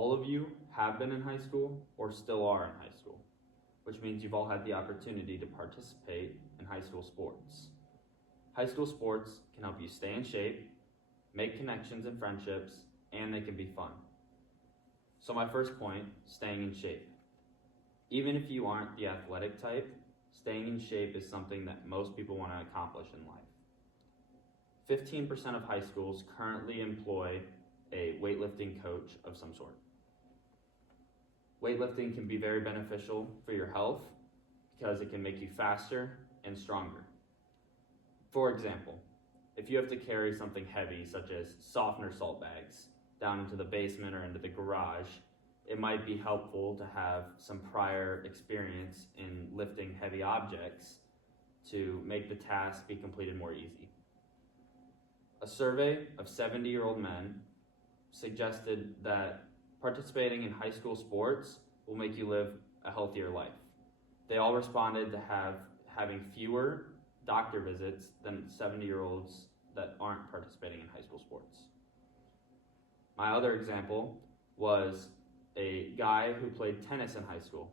All of you have been in high school or still are in high school, which means you've all had the opportunity to participate in high school sports. High school sports can help you stay in shape, make connections and friendships, and they can be fun. So my first point, staying in shape. Even if you aren't the athletic type, staying in shape is something that most people want to accomplish in life. 15% of high schools currently employ a weightlifting coach of some sort. Weightlifting can be very beneficial for your health because it can make you faster and stronger. For example, if you have to carry something heavy such as softener salt bags down into the basement or into the garage, it might be helpful to have some prior experience in lifting heavy objects to make the task be completed more easy. A survey of 70-year-old men suggested that participating in high school sports will make you live a healthier life. They all responded to having fewer doctor visits than 70-year-olds that aren't participating in high school sports. My other example was a guy who played tennis in high school.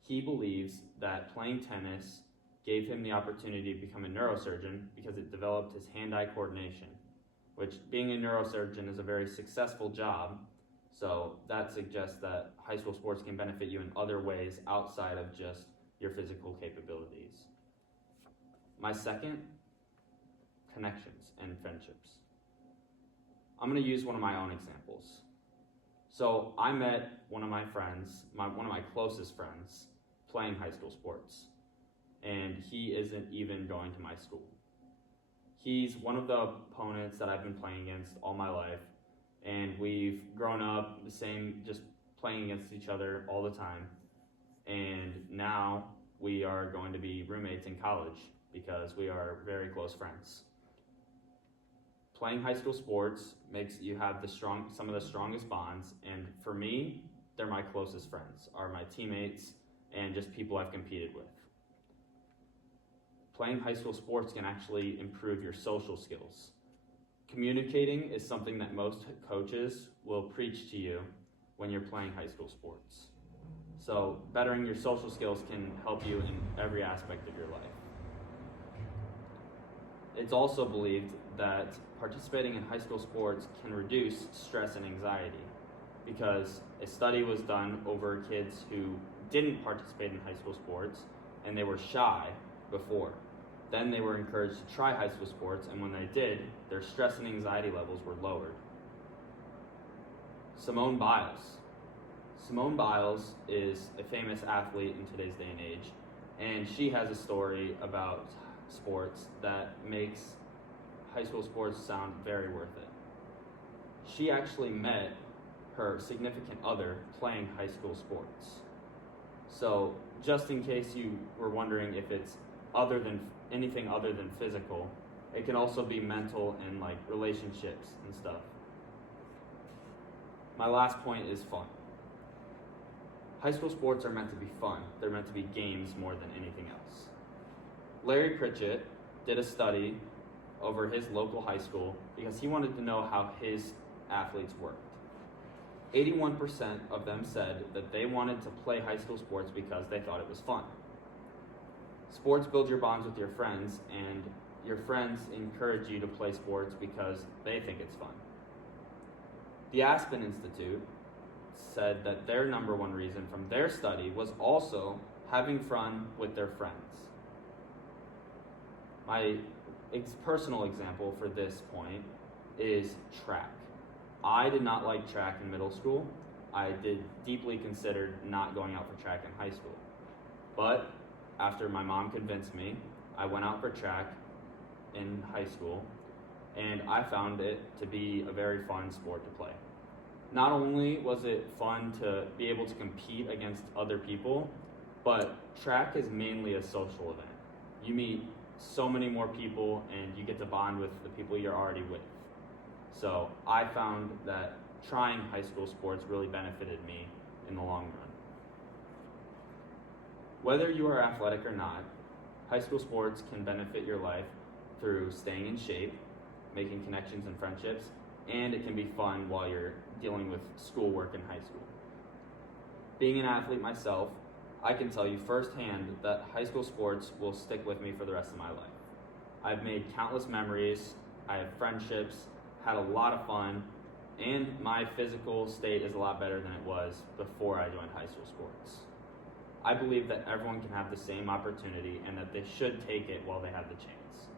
He believes that playing tennis gave him the opportunity to become a neurosurgeon because it developed his hand-eye coordination, which being a neurosurgeon is a very successful job, so that suggests that high school sports can benefit you in other ways outside of just your physical capabilities. My second, connections and friendships. I'm going to use one of my own examples. So I met one of my friends, one of my closest friends, playing high school sports, and he isn't even going to my school. He's one of the opponents that I've been playing against all my life, and we've grown up the same, just playing against each other all the time, and now we are going to be roommates in college because we are very close friends. Playing high school sports makes you have some of the strongest bonds, and for me, they're my closest friends, are my teammates, and just people I've competed with. Playing high school sports can actually improve your social skills. Communicating is something that most coaches will preach to you when you're playing high school sports. So bettering your social skills can help you in every aspect of your life. It's also believed that participating in high school sports can reduce stress and anxiety because a study was done over kids who didn't participate in high school sports and they were shy before. Then they were encouraged to try high school sports, and when they did, their stress and anxiety levels were lowered. Simone Biles. Simone Biles is a famous athlete in today's day and age, and she has a story about sports that makes high school sports sound very worth it. She actually met her significant other playing high school sports. So just in case you were wondering if it's anything other than physical, it can also be mental and like relationships and stuff. My last point is fun. High school sports are meant to be fun. They're meant to be games more than anything else. Larry Pritchett did a study over his local high school because he wanted to know how his athletes worked. 81% of them said that they wanted to play high school sports because they thought it was fun. Sports build your bonds with your friends, and your friends encourage you to play sports because they think it's fun. The Aspen Institute said that their number one reason from their study was also having fun with their friends. My personal example for this point is track. I did not like track in middle school. I did deeply consider not going out for track in high school. But after my mom convinced me, I went out for track in high school, and I found it to be a very fun sport to play. Not only was it fun to be able to compete against other people, but track is mainly a social event. You meet so many more people and you get to bond with the people you're already with. So I found that trying high school sports really benefited me in the long run. Whether you are athletic or not, high school sports can benefit your life through staying in shape, making connections and friendships, and it can be fun while you're dealing with schoolwork in high school. Being an athlete myself, I can tell you firsthand that high school sports will stick with me for the rest of my life. I've made countless memories, I have friendships, had a lot of fun, and my physical state is a lot better than it was before I joined high school sports. I believe that everyone can have the same opportunity and that they should take it while they have the chance.